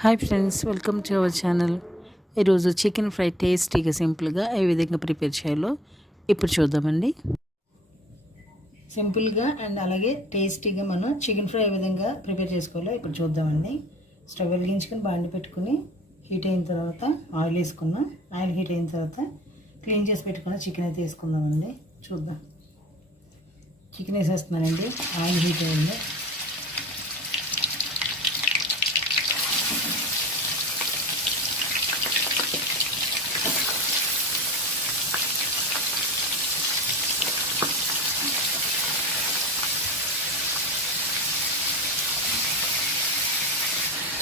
Hi friends, welcome to our channel. ఈరోజు chicken fry టేస్టీగా సింపుల్గా ఏ విధంగా ప్రిపేర్ చేయాలో ఇప్పుడు చూద్దామండి. సింపుల్గా అండ్ అలాగే టేస్టీగా మనం చికెన్ ఫ్రై ఏ విధంగా ప్రిపేర్ చేసుకోవాలో ఇప్పుడు చూద్దామండి. స్టవ్ వెలిగించుకొని బాండి పెట్టుకుని హీట్ అయిన తర్వాత ఆయిల్ వేసుకున్నాం. ఆయిల్ హీట్ అయిన తర్వాత క్లీన్ చేసి పెట్టుకున్న చికెన్ అయితే వేసుకుందామండి. చూద్దాం. చికెన్ వేసేస్తున్నానండి. ఆయిల్ హీట్ అయింది.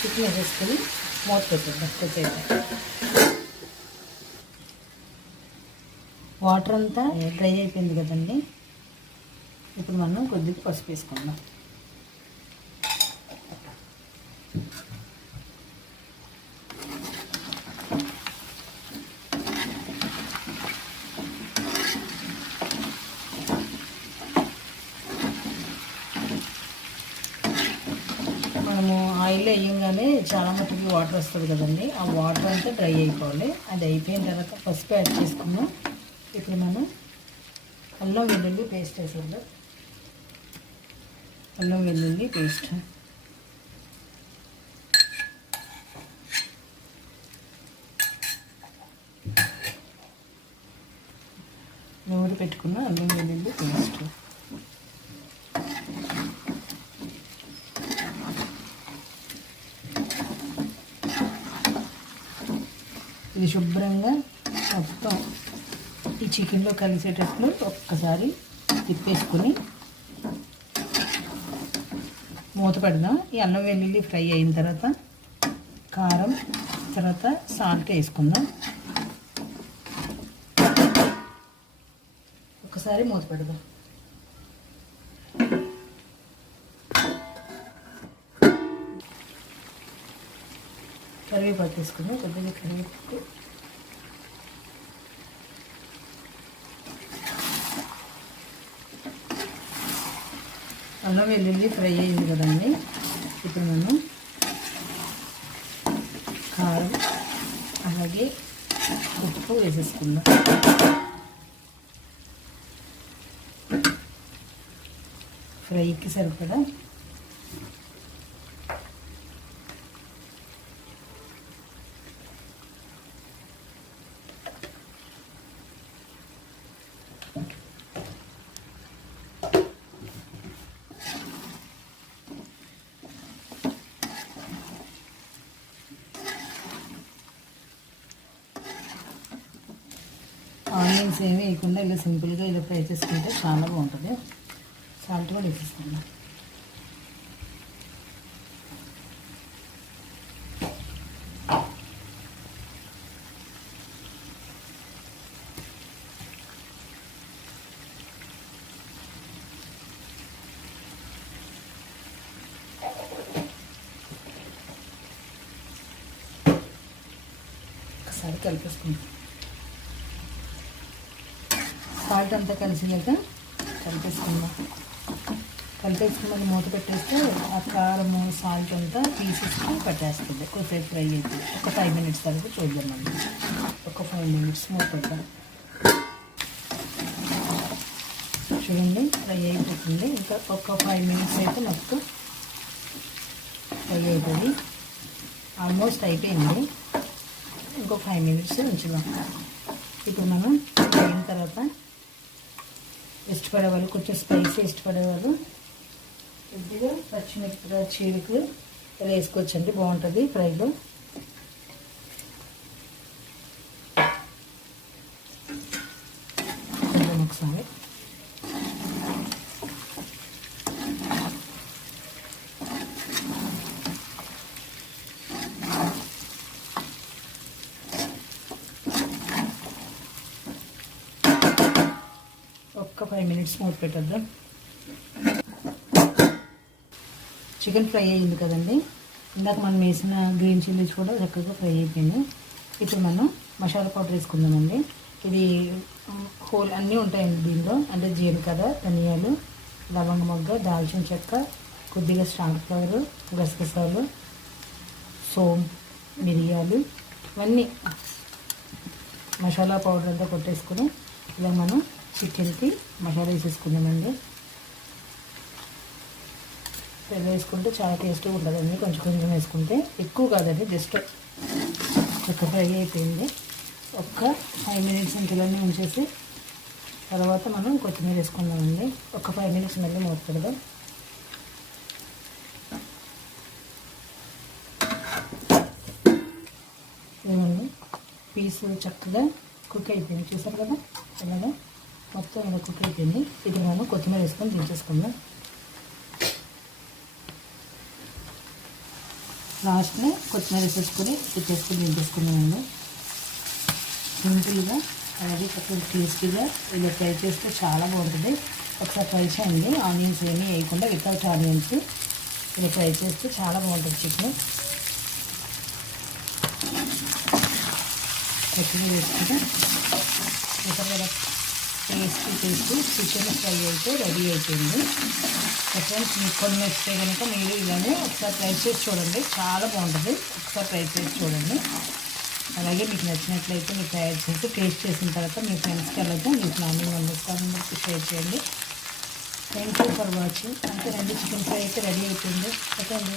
చికెన్ వేసుకొని మూత పెట్టేద్దాం. కొద్దిగా వాటర్ అంతా డ్రై అయిపోయింది కదండి. ఇప్పుడు మనం కొద్దిగా పసుపు వేసుకుందాం. మనము ఆయిల్ వేయంగానే చాలా మట్టుకి వాటర్ వస్తుంది కదండి. ఆ వాటర్ అంతా డ్రై అయిపోవాలి. అది అయిపోయిన తర్వాత పసుపు యాడ్ చేసుకున్నాం. ఇప్పుడు మనం అల్లం వెల్లుల్లి పేస్ట్ వేసేద్దాం. అల్లం వెల్లుల్లి పేస్ట్ నూరి పెట్టుకున్న అల్లం వెల్లుల్లి పేస్ట్ ఇది శుభ్రంగా మొత్తం ఈ చికెన్లో కలిసేటట్లు ఒక్కసారి తిప్పేసుకొని మూత పెడదాం. ఈ అల్లం వెల్లుల్లి ఫ్రై అయిన తర్వాత కారం, తర్వాత సాల్ట్ వేసుకుందాం. ఒక్కసారి మూత పెడదాం. కరివేపాకు వేసుకుందాం. కొద్దిగా కరివేపాకు, అల్లం వెల్లుల్లి ఫ్రై అయింది కదండి. ఇప్పుడు మనం కారం అలాగే ఉప్పు వేసేసుకుందాం. ఫ్రైకి సరిపడా ఆనియన్స్ ఏమి వేయకుండా ఇలా సింపుల్గా ఇలా ఫ్రై చేసుకుంటే చాలా బాగుంటుంది. సాల్ట్ కూడా వేసేసుకుందాం. ఒకసారి కలిపేసుకుందాం. సాల్ట్ అంతా కలిసినాక కలిపేసుకుందాం. కలిపేసుకుని మూత పెట్టేస్తే ఆ కారము సాల్ట్ అంతా పీసెస్కి పట్టేస్తుంది. కొద్దిసేపు ఫ్రై అవుతుంది. ఒక 5 minutes వరకు చూద్దామండి. ఒక 5 minutes మూత పెడతాం. చూడండి, ఫ్రై అయిపోతుంది. ఇంకా ఒక 5 minutes అయితే మొత్తం ఫ్రై అవుతుంది. ఆల్మోస్ట్ అయిపోయింది. ఇంకో 5 minutes ఉంచుదాం. ఇప్పుడు మనం అయిన తర్వాత ఇష్టపడేవాళ్ళు, కొంచెం స్పైసీ ఇష్టపడేవాళ్ళు కొద్దిగా పచ్చిమిరపకాయ చీరకు ఇలా వేసుకోవచ్చండి. బాగుంటుంది ఫ్రైలో. ఒకసారి ఒక్క 5 minutes మూత పెట్టేద్దాం. చికెన్ ఫ్రై అయ్యింది కదండి. ఇందాక మనం వేసిన గ్రీన్ చిల్లీస్ కూడా చక్కగా ఫ్రై అయిపోయింది. ఇప్పుడు మనం మసాలా పౌడర్ వేసుకుందామండి. ఇది హోల్ అన్నీ ఉంటాయండి దీనిలో. అంటే జీలకర్ర, ధనియాలు, లవంగ మొగ్గ, దాల్చిన చెక్క, కొద్దిగా స్టార్ ఫ్లవర్, గసగసాలు, సోంపు, మిరియాలు ఇవన్నీ మసాలా పౌడర్ అంతా కొట్టేసుకొని ఇలా మనం చికెన్కి మసాలా వేసేసుకుందామండి. ఇలా వేసుకుంటే చాలా టేస్ట్గా ఉంటుందండి. కొంచెం కొంచెం వేసుకుంటే, ఎక్కువ కాదండి, జస్ట్ ఒక ఫ్రై అయిపోయింది. ఒక్క 5 మినిట్స్ ఇంటిలోనే ఉంచేసి తర్వాత మనం కొత్తిమీర వేసుకుందామండి. ఒక 5 మినిట్స్ మళ్ళీ మూత పెడదాం. ఏమండి పీసు చక్కగా కుక్ అయిపోయింది, చూసారు కదా ఇలాగా మొత్తం ఇలా కుక్ అయిపోయింది. ఇది మనం కొత్తిమీర వేసుకొని దించేసుకుందాం. లాస్ట్లో కొత్తిమీర వేసేసుకొని తిప్పేసుకొని దించేసుకున్నామండి. సింపుల్గా అలాగే కొంచెం టేస్టీగా ఇలా ట్రై చేస్తే చాలా బాగుంటుంది. ఒకసారి ట్రై చేయండి. ఆనియన్స్ ఏమీ వేయకుండా వితౌట్ ఆనియన్స్ ఇలా ట్రై చేస్తే చాలా బాగుంటుంది చికెన్. కొత్తిమీర వేసుకుంటే చూసారు కదా టేస్టీ చికెన్ ఫ్రై అయితే రెడీ అయిపోయింది. ఫ్రెండ్స్ మీకు కొన్ని వస్తే కనుక మీరు ఇలానే ఒకసారి ట్రై చేసి చూడండి, చాలా బాగుంటుంది. ఒకసారి ట్రై చేసి చూడండి. అలాగే మీకు నచ్చినట్లయితే మీరు తయారు చేసి టేస్ట్ చేసిన తర్వాత మీ ఫ్రెండ్స్కి అలాగే మీ ఫ్యామిలీ మెంబర్స్కి షేర్ చేయండి. Thank you for watching. అంతేనండి, చికెన్ ఫ్రై అయితే రెడీ అయిపోయింది. ఓకే అండి.